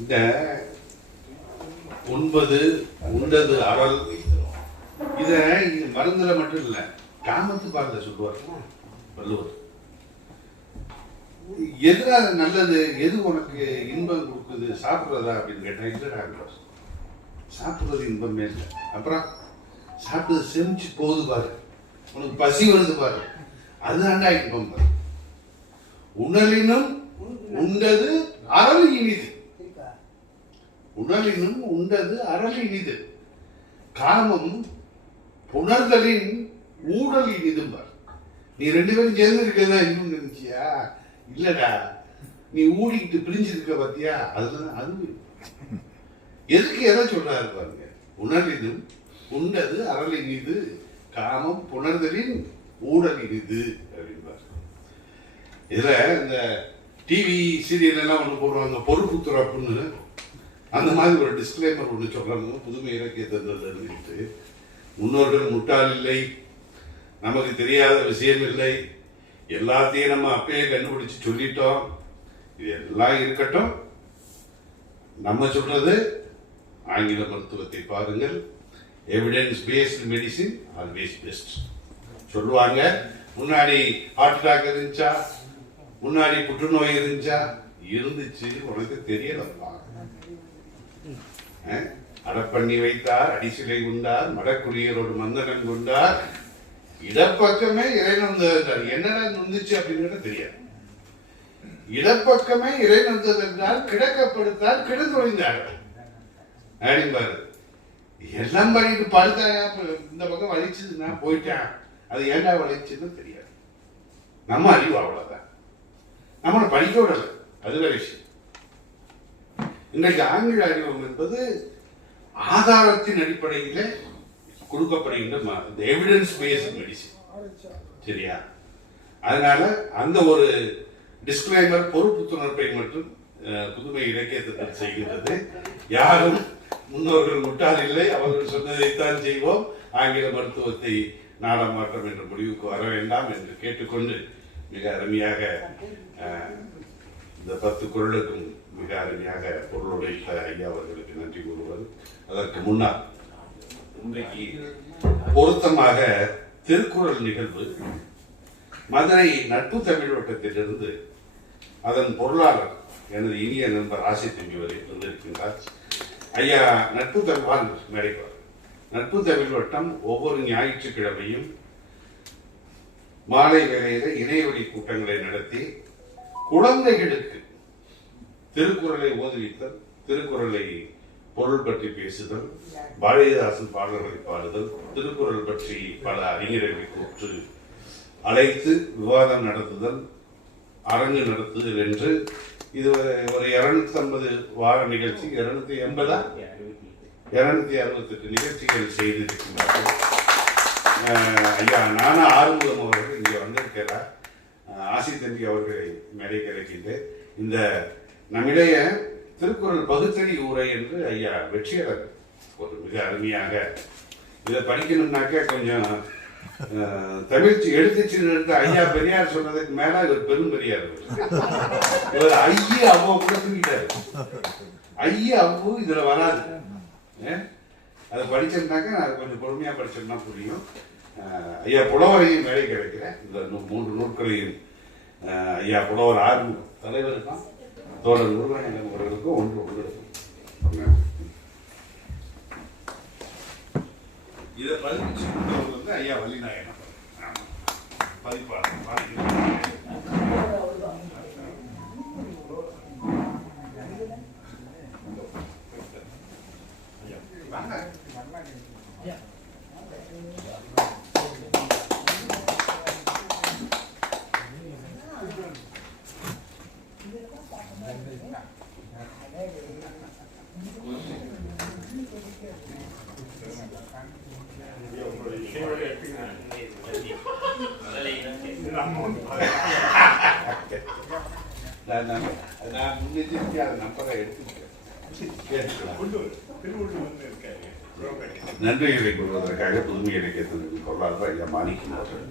இந்த உண்பது உண்டது அறல் இத மருந்துல மட்டும் இல்ல காமத்து பாடல சொல்லுவார் வள்ளுவர். எதுனா நல்லது, எது உனக்கு இன்பம் கொடுக்குது, சாப்பிட்றதா அப்படின்னு கேட்டா இல்லடா, சாப்பிட்றது இன்பமே இல்லை. அப்புறம் சாப்பிட்டு செமிச்சு போகுது பாரு, உனக்கு பசி வருது பாரு, அதுதான்டா இன்பம் பாரு. உணலினும் உண்டது அறல் இனிது, உணலினும் உண்டது அறல் இனிது, காமம் புணர்தலின் ஊடல் இனிதும் பார். நீ ரெண்டு பேரும் சேர்ந்து இருக்கிறதா இன்னும் நினைச்சியா? இல்லடா, நீ ஊடிக்கிட்டு பிரிஞ்சிருக்க பாத்தியா, அதுதான் அது. எதுக்கு எதை சொல்றாரு பாருங்க. உணர்வினும் உண்டது அறல் இனிது, காமம் புணர்தலின் ஊடல் இனிது அப்படின்பாரு. இதுல இந்த டிவி சீரியல் எல்லாம் ஒண்ணு போடுவாங்க, பொறுப்பு துறப்புன்னு. அந்த மாதிரி ஒரு டிஸ்கிளைமர் ஒண்ணு சொல்றாங்க, புதுமை இலக்கியத்தில் இருந்துட்டு. முன்னோர்கள் முட்டாள் இல்லை, நமக்கு தெரியாத விஷயம் இல்லை, எல்லாத்தையும் நம்ம அப்பயே கண்டுபிடிச்சு சொல்லிட்டோம், இது எல்லாம் இருக்கட்டும், நம்ம சொல்றது ஆங்கில மருத்துவத்தை பாருங்கள், evidence based medicine always best சொல்லுவாங்க. முன்னாடி ஹார்ட் அட்டாக் இருந்துச்சா, முன்னாடி புற்றுநோய் இருந்துச்சா? இருந்துச்சு, உனக்கு தெரியலப்பா. அடப்பண்ணி வைத்தார், அடிசிலை உண்டார், மடக்குடியரோடு மந்தனம் கொண்டார், இடப்பக்கமே இறை நொந்தது. என்னடா நொந்துச்சு அப்படின்னு தெரியாது. இடப்பக்கமே இறை நொந்தது என்றால் கிடக்கப்படுத்தார், கிடந்தொழிந்தார் அப்படின்பாரு. எல்லாம் பண்ணிட்டு படுத்தாயா, இந்த பக்கம் வலிச்சது, நான் போயிட்டேன், அது ஏண்டா வலிச்சுன்னு தெரியாது. நம்ம அறிவு அவ்வளவுதான், நம்மளை படிக்க விடல, அது வேற விஷயம். இன்றைக்கு ஆங்கில அறிவம் என்பது ஆதாரத்தின் அடிப்படையில் கொடுக்கப்படுகின்ற எவிடன்ஸ் பேஸ்ட் மெடிசின். சரியா? அதனால அந்த ஒரு டிஸ்கிளைமர், பொறுப்பு துணர்ப்பை மட்டும் புதுமை இலக்கியத்தில் செய்கிறது. யாரும் முன்னோர்கள் முட்டாள் இல்லை, அவர்கள் சொன்னதைத்தான் செய்வோம், ஆங்கில மருத்துவத்தை நாடமாற்றம் என்ற முடிவுக்கு வர வேண்டாம் என்று கேட்டுக்கொண்டு, மிக அருமையாக இந்த 10 குறளுக்கும் மிக அருமையாக பொருளுடைத்த ஐயா அவர்களுக்கு நன்றி கூறுவது. அதற்கு முன்னால் இன்றைக்கு பொருத்தமாக திருக்குறள் நிகழ்வு மதுரை நட்பு தமிழ் வட்டத்திலிருந்து அதன் பொருளாளர் எனது இனிய நண்பர் ஆசி தம்பி வந்திருக்கின்றார். ஐயா நட்பு தமிழ் மேடைப்பார். நட்பு தமிழ் வட்டம் ஒவ்வொரு ஞாயிற்றுக்கிழமையும் மாலை வேளையில இணையவழி கூட்டங்களை நடத்தி குழந்தைகளுக்கு திருக்குறளை ஓதுவித்தல், திருக்குறளை பொருள் பற்றி பேசுதல், பாரதிதாசன் பாடல்களை பாடுதல், திருக்குறள் பற்றி பல அறிஞர்களை கூற்று அழைத்து விவாதம் நடத்துதல், அரங்கு நடத்துதல் என்று இது ஒரு 250 வார நிகழ்ச்சி, 268 நிகழ்ச்சிகள் செய்திருக்கின்றார்கள். ஐயா நானா ஆறுமுகம் அவர்கள் இங்கே வந்திருக்கிறார். ஆசி தம்பி அவர்களை மேடை கிடைக்கின்றேன். இந்த நம்மிடைய திருக்குறள் பகுத்தறி உரை என்று ஐயா வெற்றியாளர் ஒரு மிக அருமையாக இதை படிக்கணும்னாக்க கொஞ்சம் தமிழ்ச்சி எடுத்துச்சு. ஐயா பெரியார் சொன்னதுக்கு மேல இவர் பெரும் பெரியார். இவர் ஐய அவ்வளோ கூட தூக்கிட்டாரு. ஐய அவ்வளோ இதுல வராது. அதை படிச்சோம்னாக்க அது கொஞ்சம் பொறுமையா படிச்சோம்னா புரியும். ஐயா புலவரையும் மேலே கிடைக்கிறேன். இந்த 3 நூல்களையும் ஐயா புலவர் ஆறுமுகம் தலைவருக்கும் தோழர் முருகனிடம் அவர்களுக்கும் ஒன்று உள்ளது. இதை பதிப்பிச்சு கொடுத்தவர் வந்து ஐயா வள்ளிநாயகன் பதிப்பாளர். நான் முன்னெச்சரிக்கை அதை நம்பரை எடுத்துக்கிறேன். நன்றிகளை கூறுவதற்காக புதுமை இலக்கியத்தின் பொருளாளர் ஐயா மாணிக்கம் அவர்கள்.